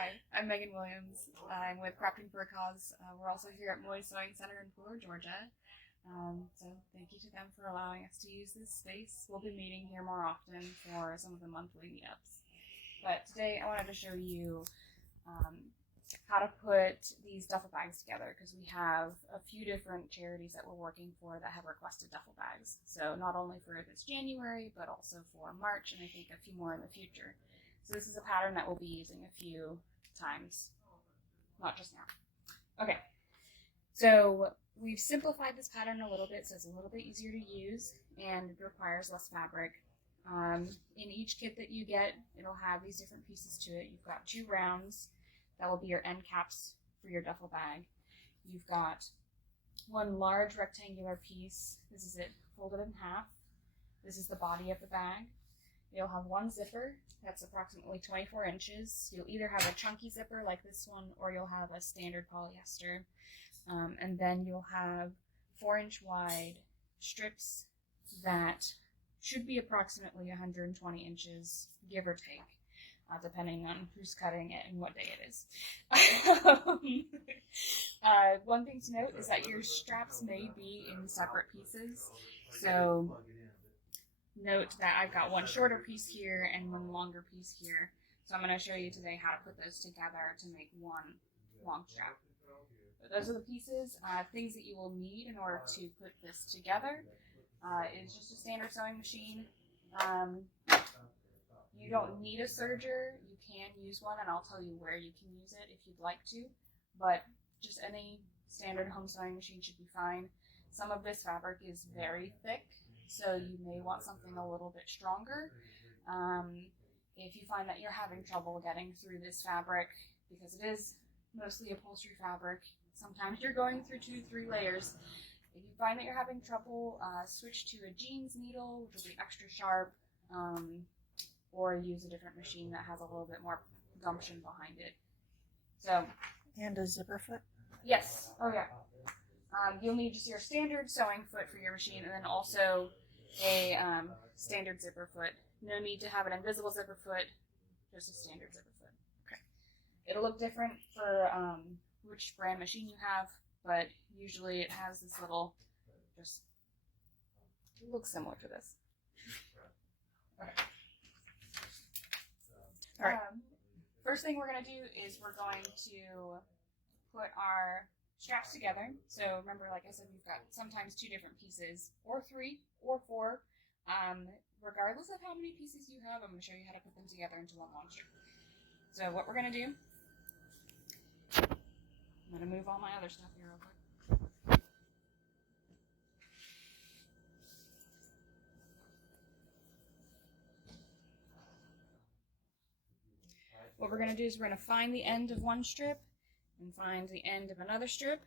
Hi, I'm Megan Williams. I'm with Crafting for a Cause. We're also here at Moy Sewing Center in Pooler, Georgia. So thank you to them for allowing us to use this space. We'll be meeting here more often for some of the monthly meetups. But today I wanted to show you how to put these duffel bags together, because we have a few different charities that we're working for that have requested duffel bags. So not only for this January, but also for March, and I think a few more in the future. So this is a pattern that we'll be using a few times, not just now. Okay, so we've simplified this pattern a little bit so it's a little bit easier to use and it requires less fabric. In each kit that you get, it'll have these different pieces to it. You've got 2 rounds that will be your end caps for your duffel bag. You've got 1 large rectangular piece. This is it folded in half. This is the body of the bag. You'll have 1 zipper that's approximately 24 inches. You'll either have a chunky zipper like this one, or you'll have a standard polyester. And then you'll have 4-inch wide strips that should be approximately 120 inches, give or take, depending on who's cutting it and what day it is. One thing to note is that your straps may be in separate pieces. So note that I've got 1 shorter piece here and 1 longer piece here. So I'm going to show you today how to put those together to make 1 long strap. But those are the pieces. Things that you will need in order to put this together is just a standard sewing machine. You don't need a serger. You can use one, and I'll tell you where you can use it if you'd like to. But just any standard home sewing machine should be fine. Some of this fabric is very thick, so you may want something a little bit stronger. If you find that you're having trouble getting through this fabric, because it is mostly upholstery fabric, sometimes you're going through 2-3 layers. If you find that you're having trouble, switch to a jeans needle, which will be extra sharp, or use a different machine that has a little bit more gumption behind it. So, and a zipper foot? Yes. Oh yeah. You'll need just your standard sewing foot for your machine, and then also a standard zipper foot. No need to have an invisible zipper foot, just a standard zipper foot. Okay. It'll look different for which brand machine you have, but usually it has this little, just, it looks similar to this. Okay. All right. First thing we're going to do is we're going to put our straps together. So remember, like I said, we've got sometimes 2 different pieces, or 3, or 4. Regardless of how many pieces you have, I'm going to show you how to put them together into 1 long strip. So what we're going to do, I'm going to move all my other stuff here real quick. What we're going to do is we're going to find the end of 1 strip and find the end of another strip,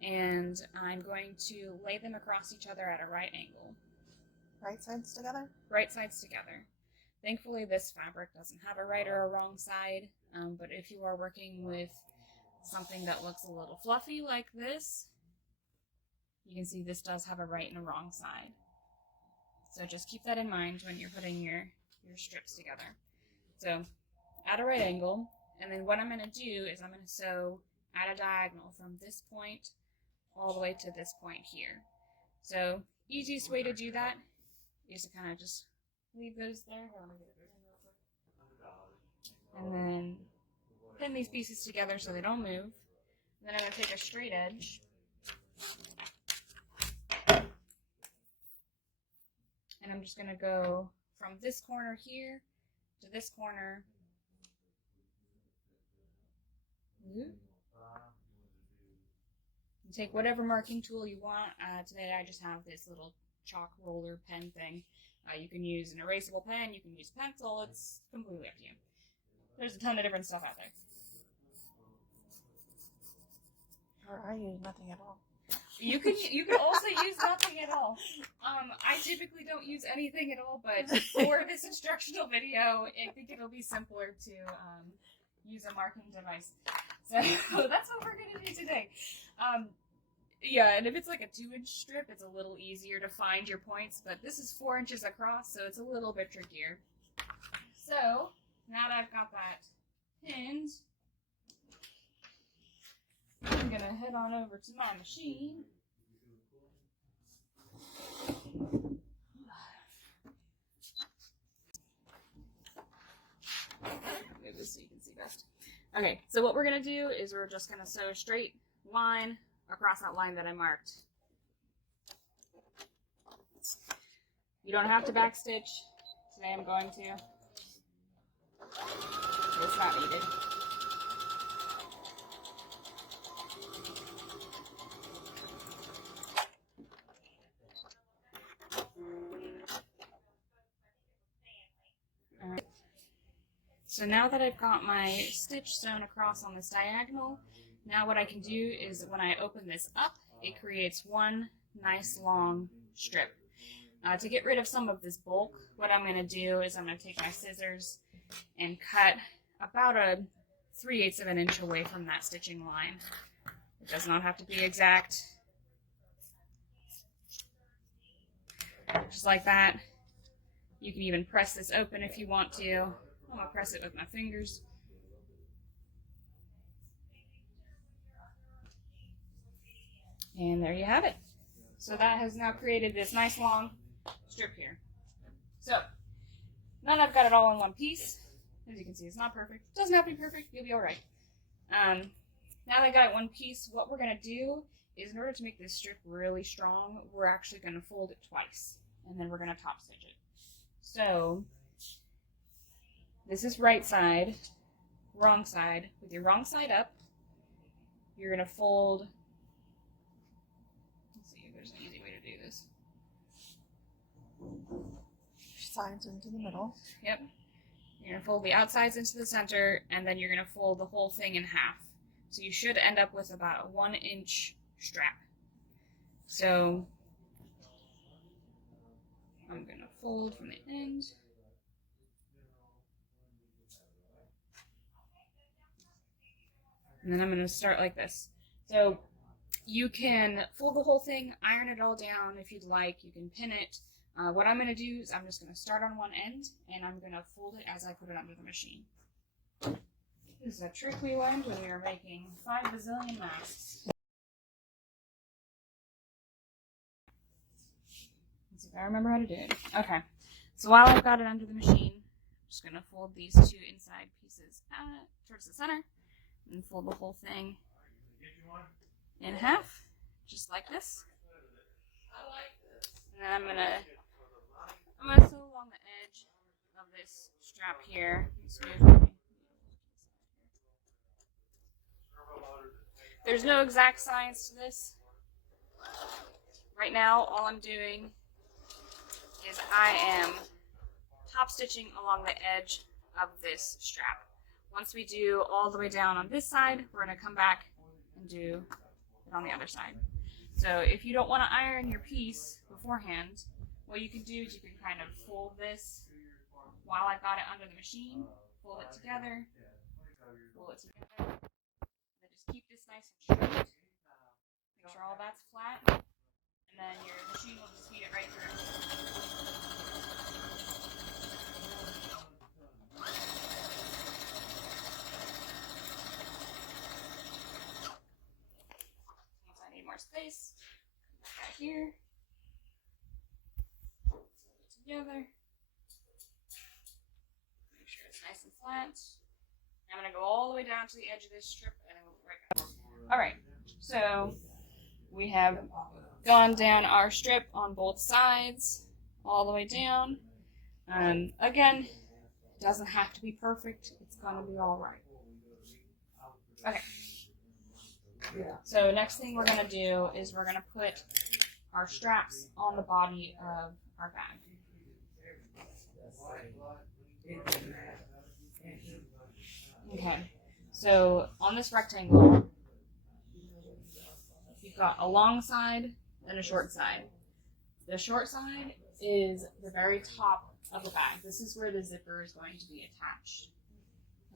and I'm going to lay them across each other at a right angle. Right sides together? Right sides together. Thankfully, this fabric doesn't have a right or a wrong side, but if you are working with something that looks a little fluffy like this, you can see this does have a right and a wrong side. So just keep that in mind when you're putting your strips together. So at a right angle, and then what I'm going to do is I'm going to sew at a diagonal from this point all the way to this point here. So easiest way to do that is to kind of just leave those there. And then pin these pieces together so they don't move. And then I'm going to take a straight edge and I'm just going to go from this corner here to this corner. Take whatever marking tool you want. Today I just have this little chalk roller pen thing. You can use an erasable pen, you can use pencil, it's completely up to you. There's a ton of different stuff out there. Or I use nothing at all. You can also use nothing at all. I typically don't use anything at all, but for this instructional video, I think it'll be simpler to use a marking device. So that's what we're going to do today. Yeah, and if it's like a 2-inch strip, it's a little easier to find your points, but this is 4 inches across, so it's a little bit trickier. So, now that I've got that pinned, I'm going to head on over to my machine. Move this so you can see best. Okay, so what we're going to do is we're just going to sew a straight line across that line that I marked. You don't have to backstitch. Today I'm going to. It's not needed. Alright. So now that I've got my stitch sewn across on this diagonal, now what I can do is when I open this up, it creates one nice long strip. To get rid of some of this bulk, what I'm going to do is I'm going to take my scissors and cut about a 3/8 of an inch away from that stitching line. It does not have to be exact. Just like that. You can even press this open if you want to. I'm going to press it with my fingers. And there you have it. So that has now created this nice long strip here. So now that I've got it all in one piece, as you can see, it's not perfect. It doesn't have to be perfect. You'll be all right. Now that I got it one piece, what we're going to do is in order to make this strip really strong, we're actually going to fold it twice. And then we're going to top stitch it. So this is right side, wrong side. With your wrong side up, you're going to fold. Let's see if there's an easy way to do this. Sides into the middle. Yep. You're going to fold the outsides into the center, and then you're going to fold the whole thing in half. So you should end up with about a 1-inch strap. So I'm going to fold from the end. And then I'm going to start like this. So you can fold the whole thing, iron it all down if you'd like. You can pin it. What I'm going to do is I'm just going to start on one end, and I'm going to fold it as I put it under the machine. This is a trick we learned when we were making 5 bazillion masks. Let's see if I remember how to do it. Okay, so while I've got it under the machine, I'm just going to fold these 2 inside pieces towards the center, and fold the whole thing in half, just like this. And then I'm gonna sew along the edge of this strap here. There's no exact science to this. Right now, all I'm doing is I am top stitching along the edge of this strap. Once we do all the way down on this side, we're going to come back and do it on the other side. So if you don't want to iron your piece beforehand, what you can do is you can kind of fold this while I've got it under the machine, fold it together, and then just keep this nice and straight. Make sure all that's flat, and then your machine will just feed it right through. Once I need more space, come back out here, put it together, make sure it's nice and flat. I'm going to go all the way down to the edge of this strip, and then we'll be right back. Alright, so we have gone down our strip on both sides, all the way down. Again, it doesn't have to be perfect. It's going to be alright. Okay. So next thing we're going to do is we're going to put our straps on the body of our bag. Okay, so on this rectangle, you've got a long side and a short side. The short side is the very top of the bag. This is where the zipper is going to be attached.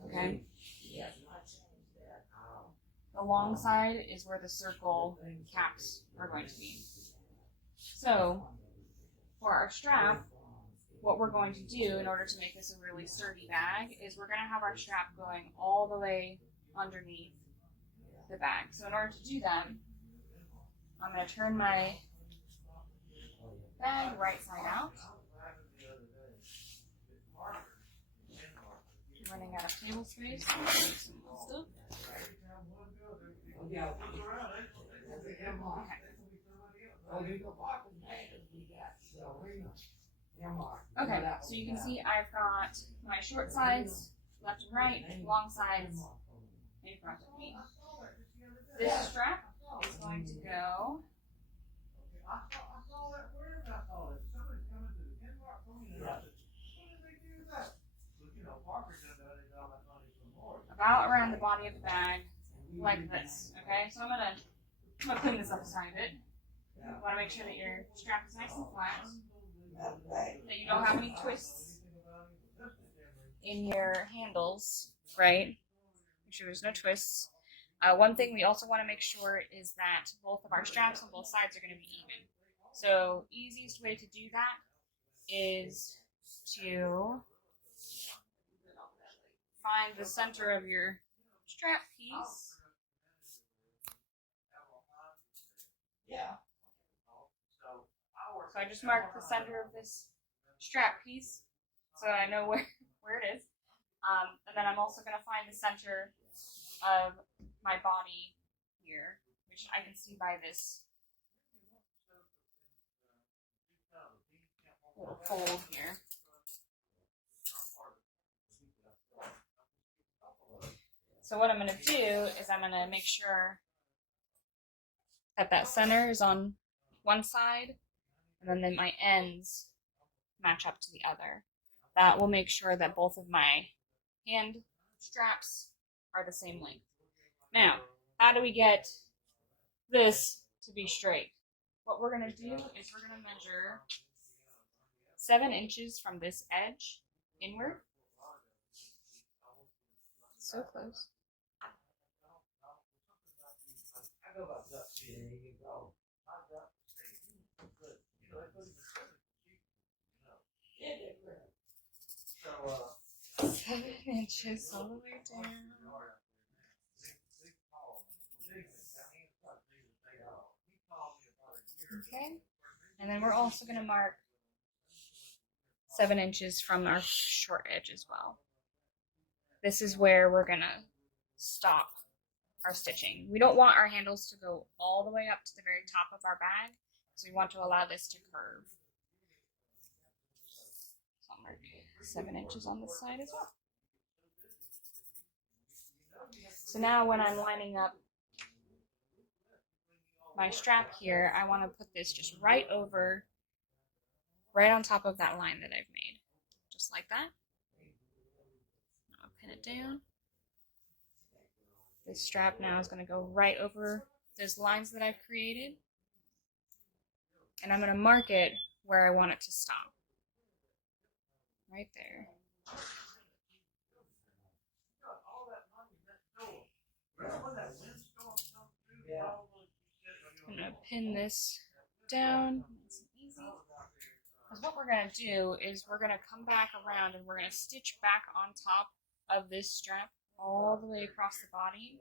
Okay? The long side is where the circle caps are going to be. So, for our strap, what we're going to do in order to make this a really sturdy bag is we're going to have our strap going all the way underneath the bag. So in order to do that, I'm going to turn my bag right side out. I'm running out of table space. Stuff. Okay, so you can see I've got my short sides, left and right, long sides in front of me. This strap is going to go about around the body of the bag, like this. Okay, so I'm gonna clean this up a tiny bit. You want to make sure that your strap is nice and flat, that you don't have any twists in your handles, right? Make sure there's no twists. One thing we also want to make sure is that both of our straps on both sides are going to be even. So easiest way to do that is to find the center of your strap piece. So I just marked the center of this strap piece so I know where it is. And then I'm also going to find the center of my body here, which I can see by this little fold here. So what I'm going to do is I'm going to make sure that that center is on one side, and then my ends match up to the other. That will make sure that both of my hand straps are the same length. Now, how do we get this to be straight? What we're going to do is we're going to measure 7 inches from this edge inward. So close. So, 7 inches all the way down. Okay, and then we're also going to mark 7 inches from our short edge as well. This is where we're going to stop our stitching. We don't want our handles to go all the way up to the very top of our bag, so we want to allow this to curve. So I'll mark 7 inches on this side as well. So now when I'm lining up my strap here, I want to put this just right on top of that line that I've made. Just like that. I'll pin it down. This strap now is going to go right over those lines that I've created. And I'm going to mark it where I want it to stop. Right there. I'm going to pin this down. Nice and easy. Because what we're going to do is we're going to come back around and we're going to stitch back on top of this strap all the way across the body.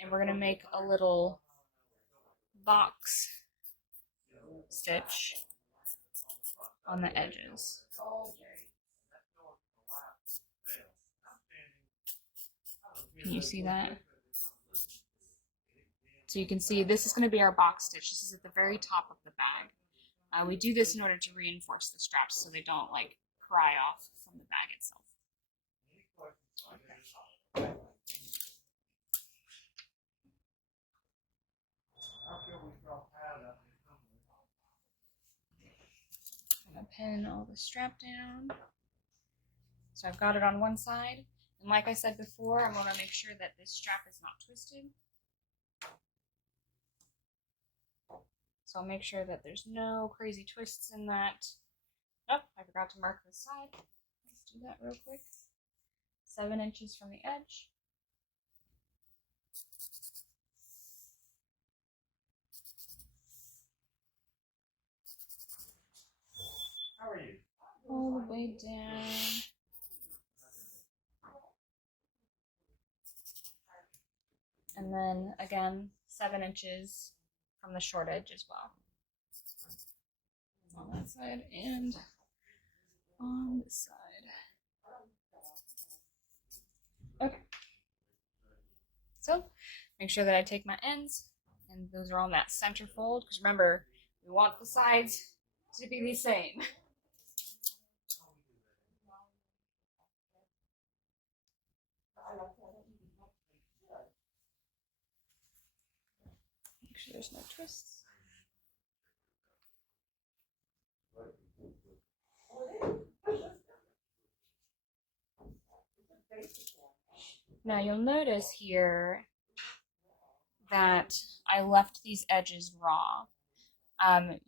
And we're going to make a little box stitch on the edges. Can you see that? So you can see this is going to be our box stitch. This is at the very top of the bag. We do this in order to reinforce the straps so they don't like pry off from the bag itself. Okay. I'm going to pin all the strap down. So I've got it on one side. And like I said before, I'm going to make sure that this strap is not twisted. So I'll make sure that there's no crazy twists in that. Oh, I forgot to mark this side. Let's do that real quick. 7 inches from the edge. How are you? all the way down. And then again, 7 inches from the short edge as well. On that side and on this side. Okay. So make sure that I take my ends and those are on that center fold, because remember, we want the sides to be the same. Make sure there's no twists. Now you'll notice here that I left these edges raw.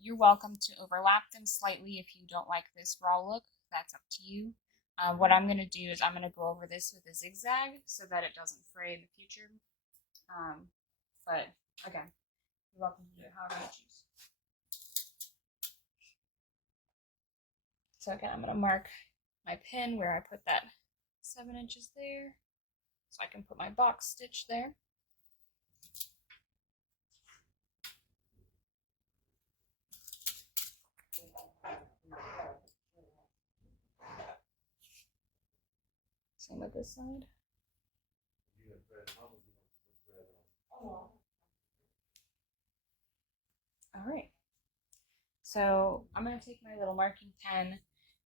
You're welcome to overlap them slightly if you don't like this raw look. That's up to you. What I'm going to do is I'm going to go over this with a zigzag so that it doesn't fray in the future. But again, you're welcome to do it however you choose. So again, I'm going to mark my pin where I put that 7 inches there. So I can put my box stitch there. Same with this side. All right. So I'm going to take my little marking pen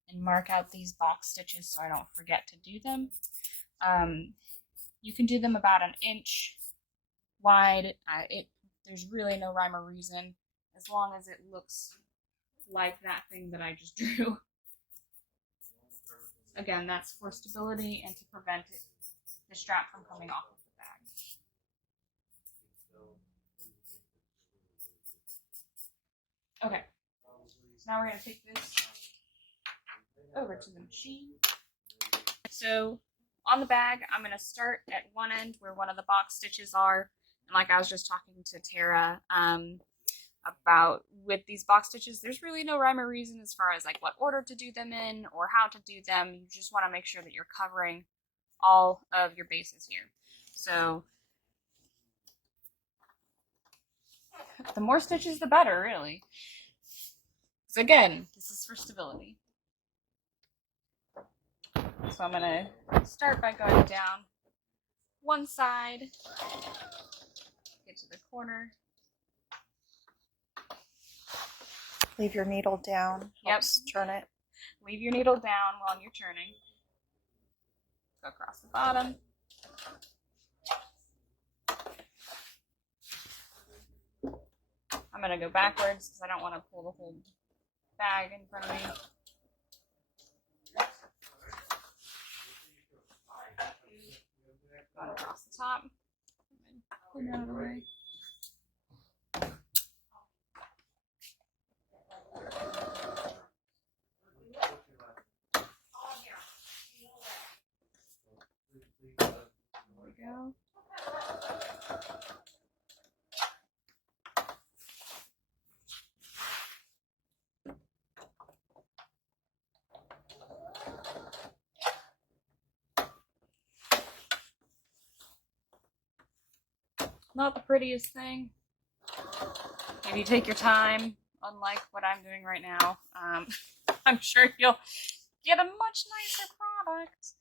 and mark out these box stitches so I don't forget to do them. You can do them about 1 inch wide. There's really no rhyme or reason as long as it looks like that thing that I just drew. Again, that's for stability and to prevent the strap from coming off of the bag. Okay, so now we're going to take this over to the machine. So on the bag, I'm going to start at one end where one of the box stitches are. And like I was just talking to Tara about with these box stitches, there's really no rhyme or reason as far as like what order to do them in or how to do them. You just want to make sure that you're covering all of your bases here. So the more stitches, the better, really. So again, this is for stability. So I'm going to start by going down one side, get to the corner. Leave your needle down. Yep. Turn it. Leave your needle down while you're turning. Go across the bottom. I'm going to go backwards because I don't want to pull the whole bag in front of me. Going across the top. Pull it out of the way. There we go. Not the prettiest thing. Maybe take your time, unlike what I'm doing right now. I'm sure you'll get a much nicer product.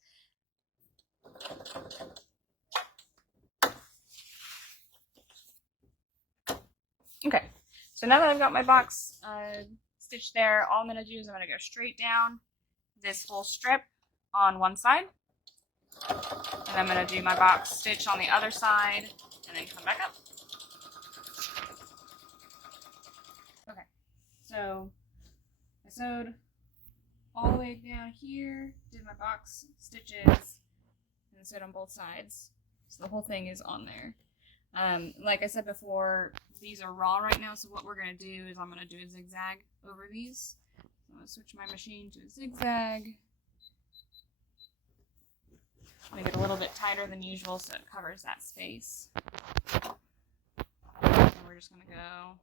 Okay, so now that I've got my box stitched there, all I'm going to do is I'm going to go straight down this full strip on one side. And I'm going to do my box stitch on the other side and then come back up. Okay, so I sewed all the way down here, did my box stitches, and sewed on both sides. So the whole thing is on there. Like I said before, these are raw right now, so what we're going to do is I'm going to do a zigzag over these. So I'm going to switch my machine to a zigzag. Make it a little bit tighter than usual so it covers that space. And we're just going to go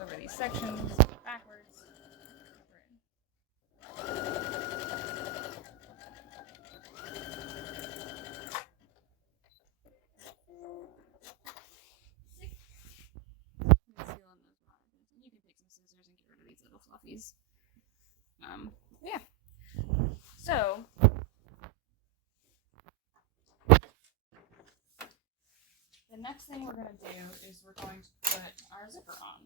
over these sections backwards. selfies. Yeah. So the next thing we're going to do is we're going to put our zipper on.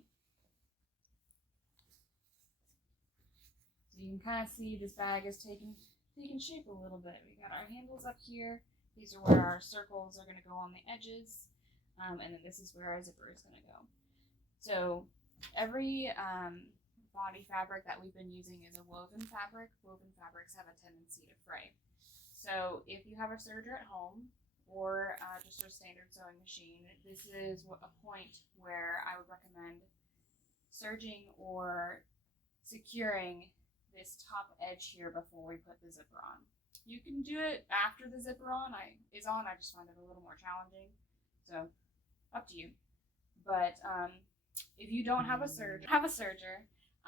So you can kind of see this bag is taking shape a little bit. We got our handles up here. These are where our circles are going to go on the edges. And then this is where our zipper is going to go. So every body fabric that we've been using is a woven fabric. Woven fabrics have a tendency to fray. So if you have a serger at home or just a standard sewing machine, this is a point where I would recommend serging or securing this top edge here before we put the zipper on. You can do it after the zipper is on. I just find it a little more challenging. So up to you. But if you don't have a serger, I'm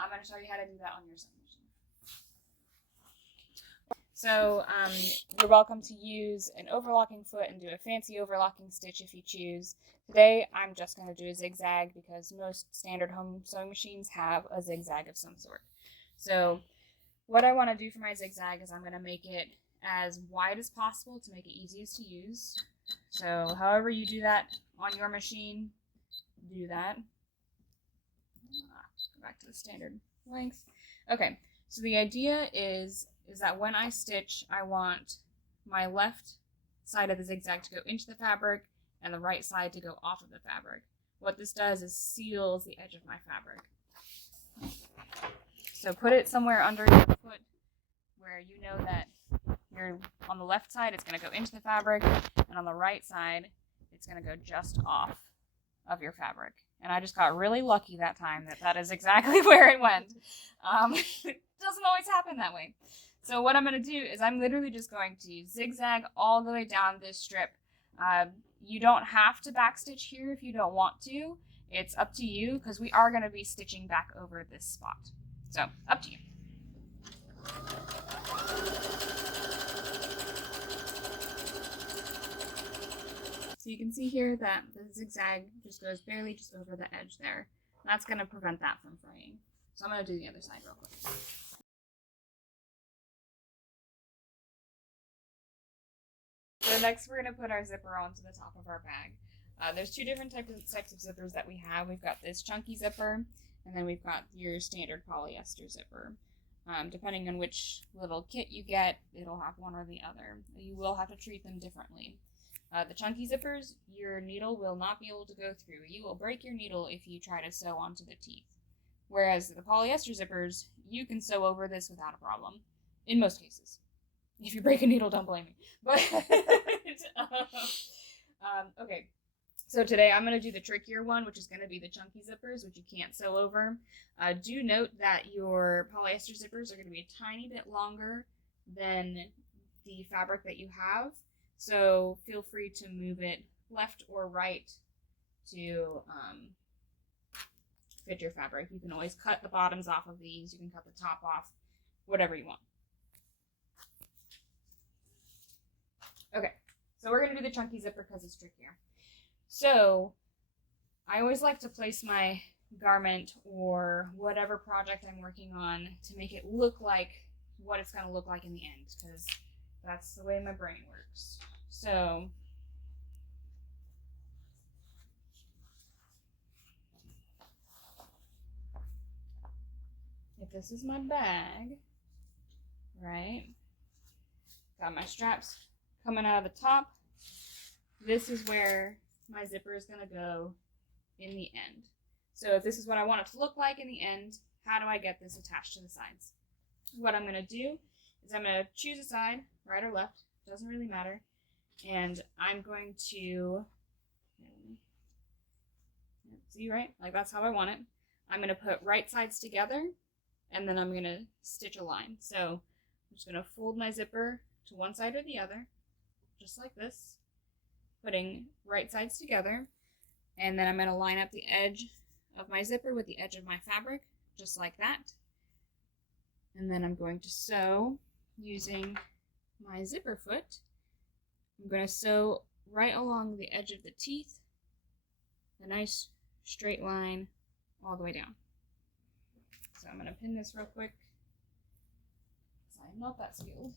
going to show you how to do that on your sewing machine. So you're welcome to use an overlocking foot and do a fancy overlocking stitch if you choose. Today I'm just going to do a zigzag because most standard home sewing machines have a zigzag of some sort. So what I want to do for my zigzag is I'm going to make it as wide as possible to make it easiest to use. So however you do that on your machine, do that. Go back to the standard length. Okay, so the idea is that when I stitch, I want my left side of the zigzag to go into the fabric and the right side to go off of the fabric. What this does is seals the edge of my fabric. So put it somewhere under your foot where you know that you're on the left side, it's going to go into the fabric, and on the right side, it's going to go just off of your fabric. And I just got really lucky that time that is exactly where it went. It doesn't always happen that way. So what I'm going to do is I'm literally just going to zigzag all the way down this strip. You don't have to backstitch here if you don't want to. It's up to you because we are going to be stitching back over this spot. So up to you. So you can see here that the zigzag just goes barely just over the edge there. That's going to prevent that from fraying. So I'm going to do the other side real quick. So next we're going to put our zipper onto the top of our bag. There's two different types of zippers that we have. We've got this chunky zipper, and then we've got your standard polyester zipper. Depending on which little kit you get, it'll have one or the other. You will have to treat them differently. The chunky zippers, your needle will not be able to go through. You will break your needle if you try to sew onto the teeth. Whereas the polyester zippers, you can sew over this without a problem. In most cases. If you break a needle, don't blame me. But okay. So today I'm going to do the trickier one, which is going to be the chunky zippers, which you can't sew over. Do note that your polyester zippers are going to be a tiny bit longer than the fabric that you have. So feel free to move it left or right to fit your fabric. You can always cut the bottoms off of these. You can cut the top off, whatever you want. Okay, so we're going to do the chunky zipper because it's trickier. So I always like to place my garment or whatever project I'm working on to make it look like what it's going to look like in the end, because that's the way my brain works. So if this is my bag, right, got my straps coming out of the top, this is where my zipper is going to go in the end. So if this is what I want it to look like in the end, how do I get this attached to the sides? What I'm going to do is I'm going to choose a side, right or left, doesn't really matter, and I'm going to, see, right, like that's how I want it. I'm going to put right sides together, and then I'm going to stitch a line. So I'm just going to fold my zipper to one side or the other, just like this, putting right sides together, and then I'm going to line up the edge of my zipper with the edge of my fabric, just like that. And then I'm going to sew using my zipper foot. I'm going to sew right along the edge of the teeth, a nice straight line all the way down. So I'm going to pin this real quick, because I'm not that skilled.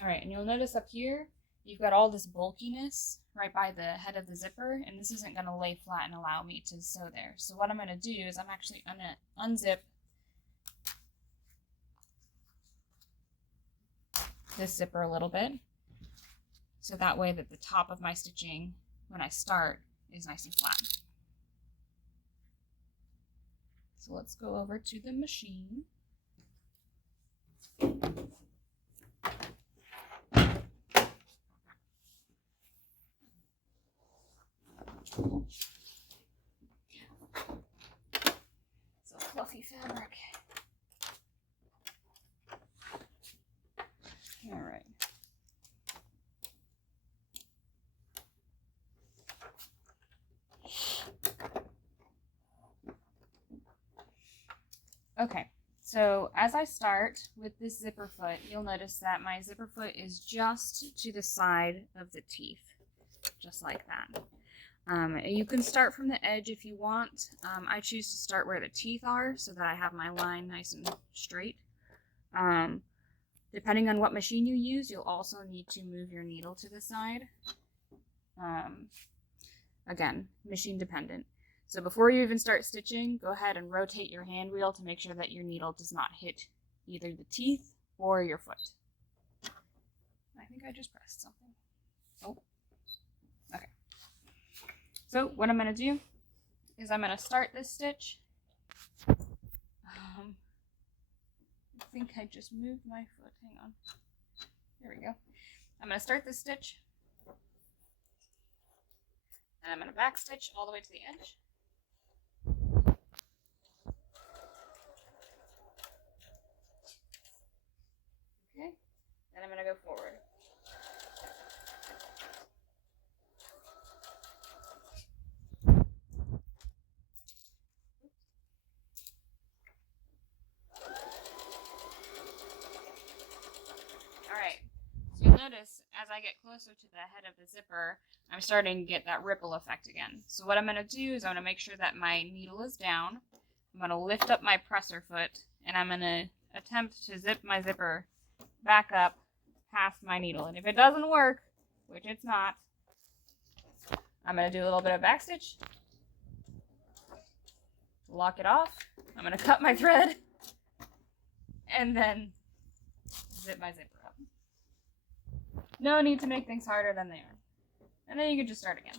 Alright, and you'll notice up here, you've got all this bulkiness right by the head of the zipper, and this isn't going to lay flat and allow me to sew there. So what I'm going to do is I'm actually going to unzip this zipper a little bit, so that way that the top of my stitching, when I start, is nice and flat. So let's go over to the machine. It's a fluffy fabric. All right. Okay, so as I start with this zipper foot, you'll notice that my zipper foot is just to the side of the teeth, just like that. You can start from the edge if you want. I choose to start where the teeth are so that I have my line nice and straight. Depending on what machine you use, you'll also need to move your needle to the side. Again, machine dependent. So before you even start stitching, go ahead and rotate your hand wheel to make sure that your needle does not hit either the teeth or your foot. I think I just pressed something. Oh, okay. So what I'm going to do is I'm going to start this stitch. I think I just moved my foot. Hang on. There we go. I'm going to start this stitch. And I'm going to back stitch all the way to the edge. Okay. Then I'm going to go forward. Alright, so you'll notice as I get closer to the head of the zipper, I'm starting to get that ripple effect again. So what I'm going to do is I'm going to make sure that my needle is down. I'm going to lift up my presser foot, and I'm going to attempt to zip my zipper back up past my needle. And if it doesn't work, which it's not, I'm going to do a little bit of backstitch, lock it off. I'm going to cut my thread, and then zip my zipper up. No need to make things harder than they are. And then you can just start again.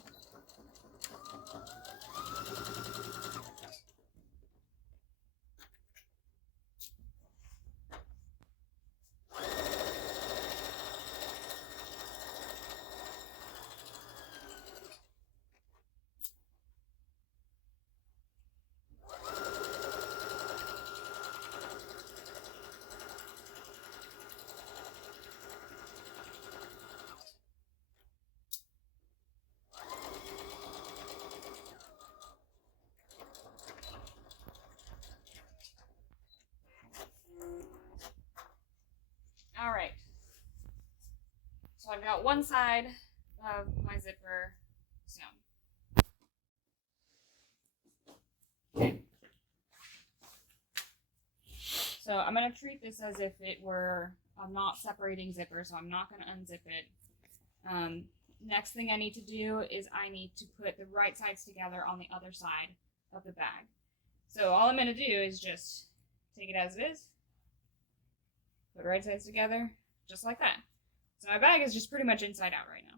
All right. So I've got one side of my zipper sewn. Okay. So I'm going to treat this as if it were a not separating zipper, so I'm not going to unzip it. Next thing I need to do is I need to put the right sides together on the other side of the bag. So all I'm going to do is just take it as it is, put right sides together, just like that. So my bag is just pretty much inside out right now.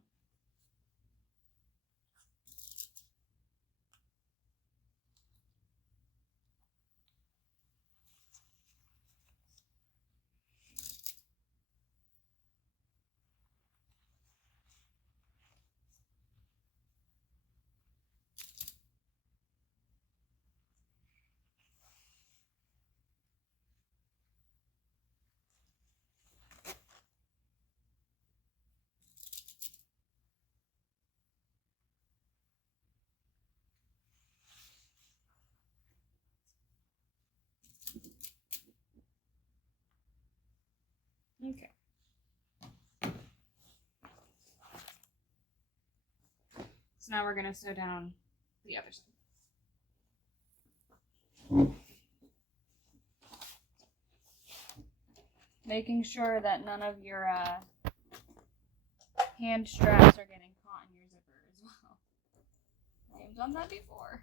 now we're going to sew down the other side. Making sure that none of your hand straps are getting caught in your zipper as well. I've done that before.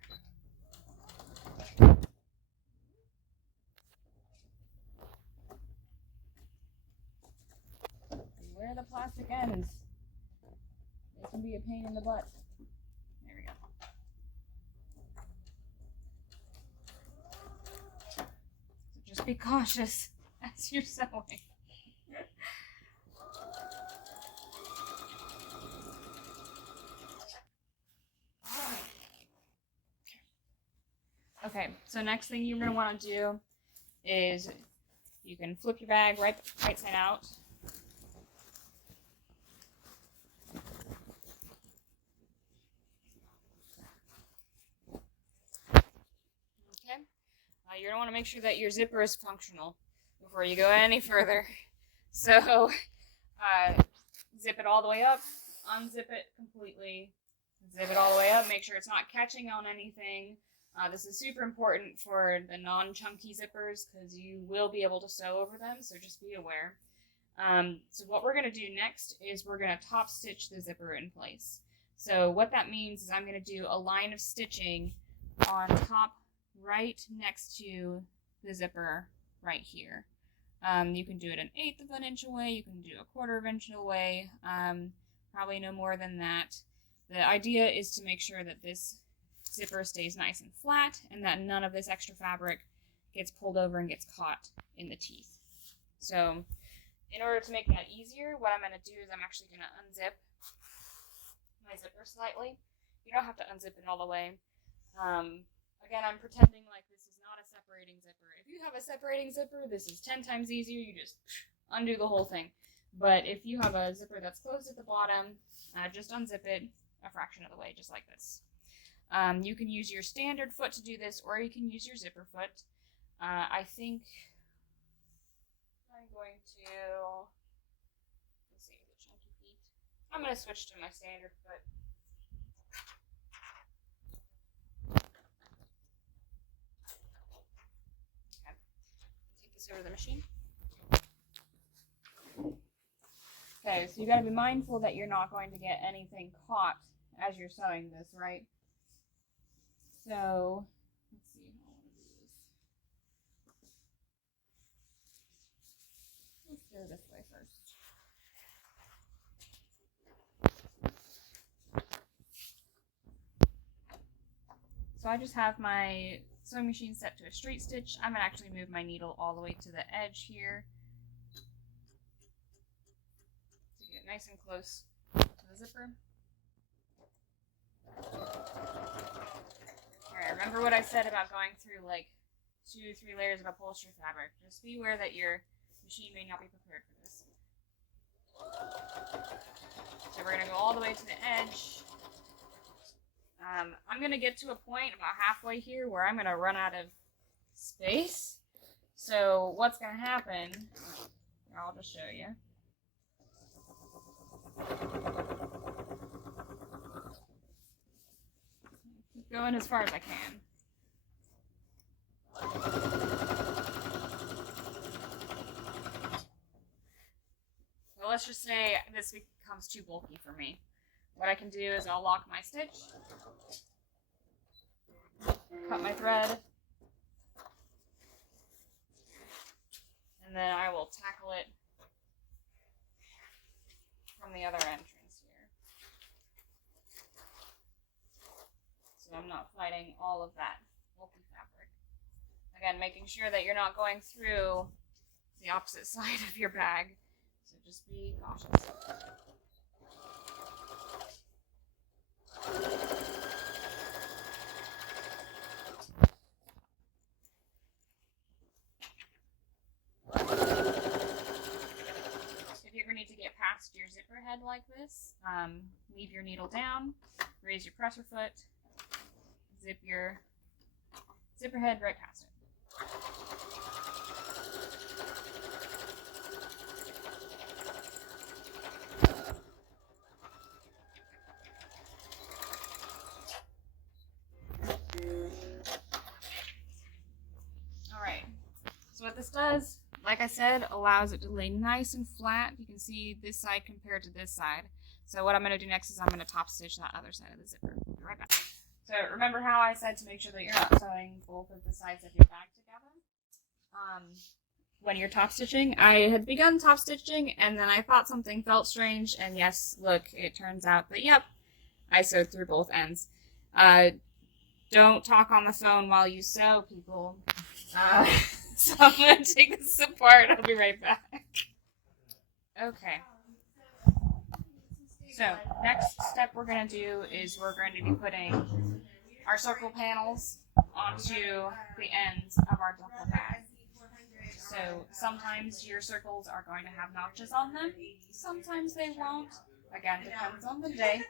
Where the plastic ends, it can be a pain in the butt. There we go. So just be cautious as you're sewing. Okay, so next thing you're going to want to do is you can flip your bag right side out. Okay, you're going to want to make sure that your zipper is functional before you go any further. So zip it all the way up, unzip it completely, zip it all the way up, make sure it's not catching on anything. This is super important for the non-chunky zippers because you will be able to sew over them, so just be aware. So what we're going to do next is we're going to top stitch the zipper in place. So what that means is I'm going to do a line of stitching on top right next to the zipper right here. You can do it 1/8 of an inch away, you can do 1/4 of an inch away, probably no more than that. The idea is to make sure that this zipper stays nice and flat and that none of this extra fabric gets pulled over and gets caught in the teeth. So in order to make that easier, what I'm going to do is I'm actually going to unzip my zipper slightly. You don't have to unzip it all the way. Again, I'm pretending like this is not a separating zipper. If you have a separating zipper, this is 10 times easier. You just undo the whole thing. But if you have a zipper that's closed at the bottom, just unzip it a fraction of the way, just like this. You can use your standard foot to do this, or you can use your zipper foot. I think I'm going to, let's see, the chunky feet. I'm going to switch to my standard foot. Okay, take this over to the machine. Okay, so you got to be mindful that you're not going to get anything caught as you're sewing this, right? So, let's see how I want to do this. Let's go this way first. So I just have my sewing machine set to a straight stitch. I'm going to actually move my needle all the way to the edge here to get nice and close to the zipper. Alright, remember what I said about going through like 2 or 3 layers of upholstery fabric. Just be aware that your machine may not be prepared for this. So we're going to go all the way to the edge. I'm going to get to a point about halfway here where I'm going to run out of space. So what's going to happen, I'll just show you. Keep going as far as I can. So let's just say this becomes too bulky for me. What I can do is I'll lock my stitch, cut my thread, and then I will tackle it from the other entrance here. So I'm not fighting all of that bulky fabric. Again, making sure that you're not going through the opposite side of your bag. So just be cautious. If you ever need to get past your zipper head like this, leave your needle down, raise your presser foot, zip your zipper head right past it. does, like I said, allows it to lay nice and flat. You can see this side compared to this side. So what I'm going to do next is I'm going to top stitch that other side of the zipper. Be right back. So remember how I said to make sure that you're not sewing both of the sides of your bag together? When you're top stitching, I had begun top stitching and then I thought something felt strange, and yes, look, it turns out that yep, I sewed through both ends. Don't talk on the phone while you sew, people. So I'm going to take this apart. I'll be right back. Okay. So next step we're going to do is we're going to be putting our circle panels onto the ends of our duffel bag. So sometimes your circles are going to have notches on them. Sometimes they won't. Again, depends on the day.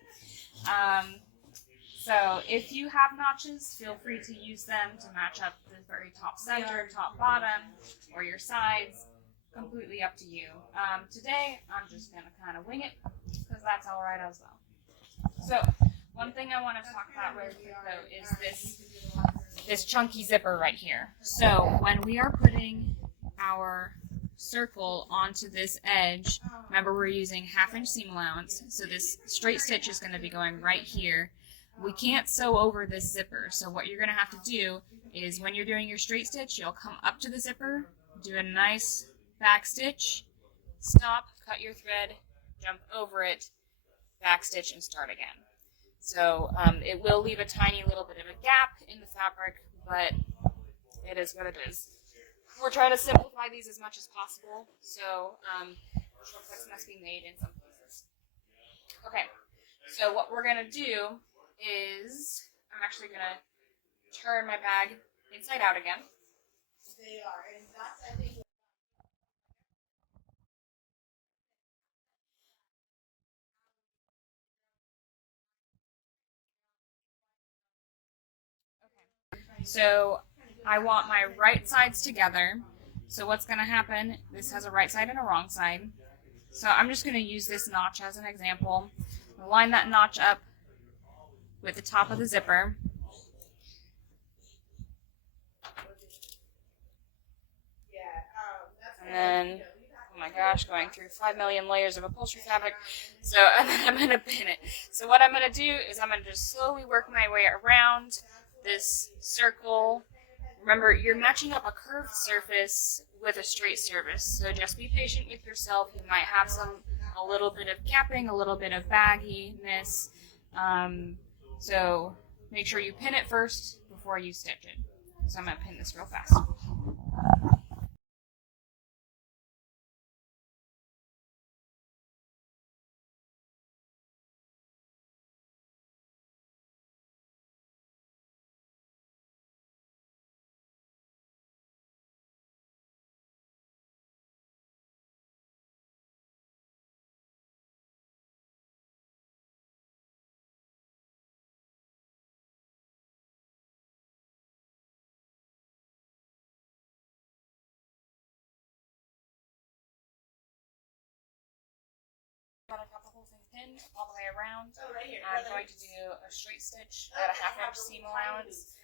So if you have notches, feel free to use them to match up the very top center, top bottom, or your sides. Completely up to you. Today, I'm just going to kind of wing it, because that's all right as well. So one thing I want to talk about really quick, though, is this chunky zipper right here. So when we are putting our circle onto this edge, remember we're using 1/2 inch seam allowance, so this straight stitch is going to be going right here. We can't sew over this zipper, so what you're going to have to do is when you're doing your straight stitch, you'll come up to the zipper, do a nice back stitch, stop, cut your thread, jump over it, back stitch, and start again. So it will leave a tiny little bit of a gap in the fabric, but it is what it is. We're trying to simplify these as much as possible, so shortcuts must be made in some places. Okay, so what we're going to do is I'm actually going to turn my bag inside out again. They are, and that's, I think, so I want my right sides together. So what's going to happen, this has a right side and a wrong side. So I'm just going to use this notch as an example. Line that notch up with the top of the zipper. And then, oh my gosh, going through 5 million layers of upholstery fabric. So, and then I'm going to pin it. So what I'm going to do is I'm going to just slowly work my way around this circle. Remember, you're matching up a curved surface with a straight surface, so just be patient with yourself. You might have a little bit of gapping, a little bit of bagginess. So make sure you pin it first before you stitch it. So I'm going to pin this real fast. Got the whole thing pinned all the way around. I'm going to do a straight stitch at a 1/2 inch seam allowance.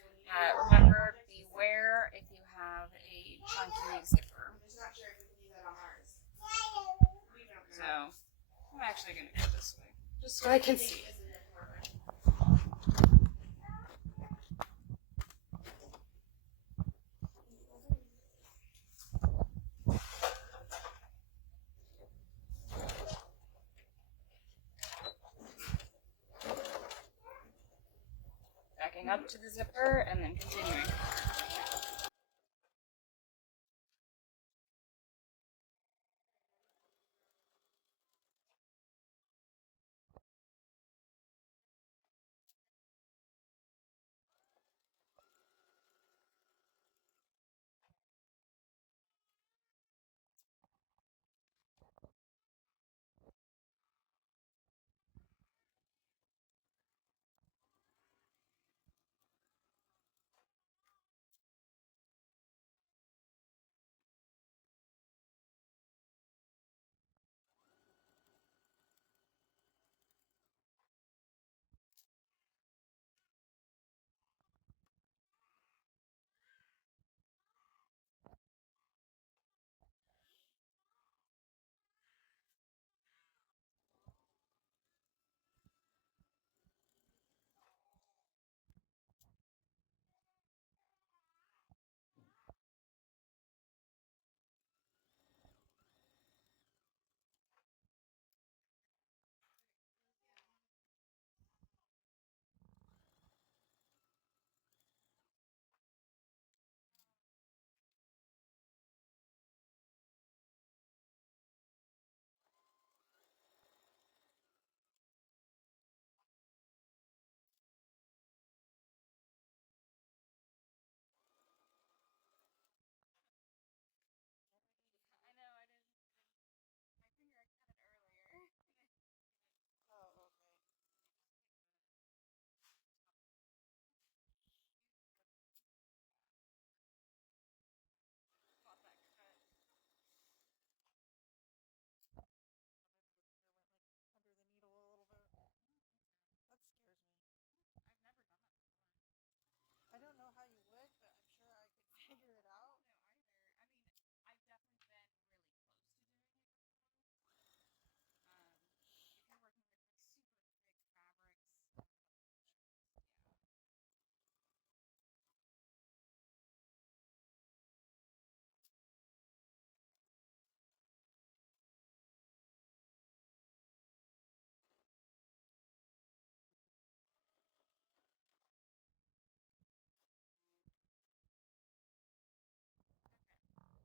Remember, beware if you have a chunky zipper. So I'm actually going to go this way, just so I can see. Backing up to the zipper and then continuing.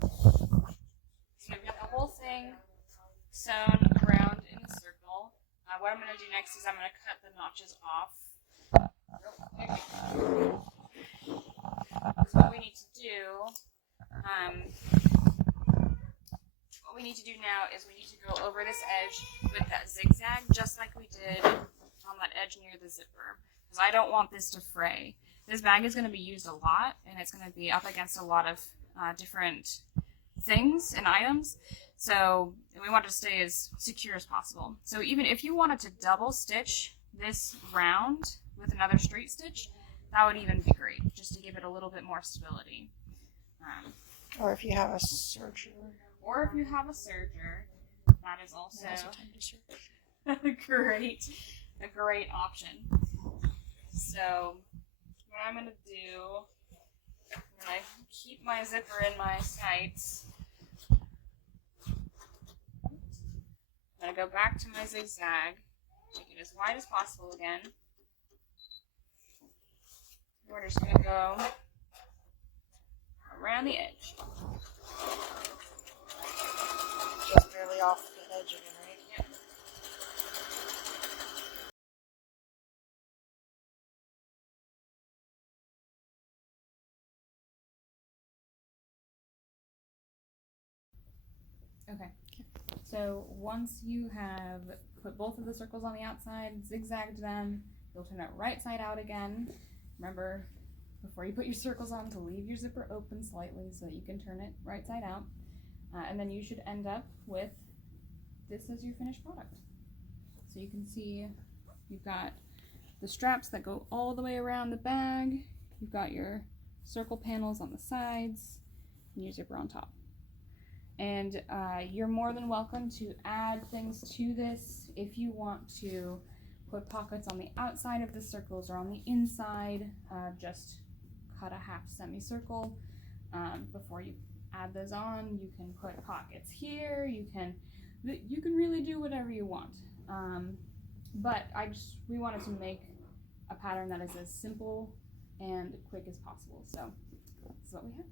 So we've got the whole thing sewn around in a circle. What I'm going to do next is I'm going to cut the notches off real quick. So what we need to do, now is we need to go over this edge with that zigzag, just like we did on that edge near the zipper, because I don't want this to fray. This bag is going to be used a lot, and it's going to be up against a lot of different things and items, so we want it to stay as secure as possible. So even if you wanted to double stitch this round with another straight stitch, that would even be great, just to give it a little bit more stability. Or if you have a serger. That is also time to a great option. So what I'm going to do, I'm going to keep my zipper in my sights. I'm going to go back to my zigzag, make it as wide as possible again. We're just going to go around the edge. Just barely off the edge again, right? Yep. Okay. So once you have put both of the circles on the outside, zigzagged them, you'll turn it right side out again. Remember, before you put your circles on, to leave your zipper open slightly so that you can turn it right side out. And then you should end up with this as your finished product. So you can see you've got the straps that go all the way around the bag, you've got your circle panels on the sides, and your zipper on top. And you're more than welcome to add things to this if you want to put pockets on the outside of the circles or on the inside. Just cut a half semicircle before you add those on. You can put pockets here. You can really do whatever you want. But we wanted to make a pattern that is as simple and quick as possible. So this is what we have.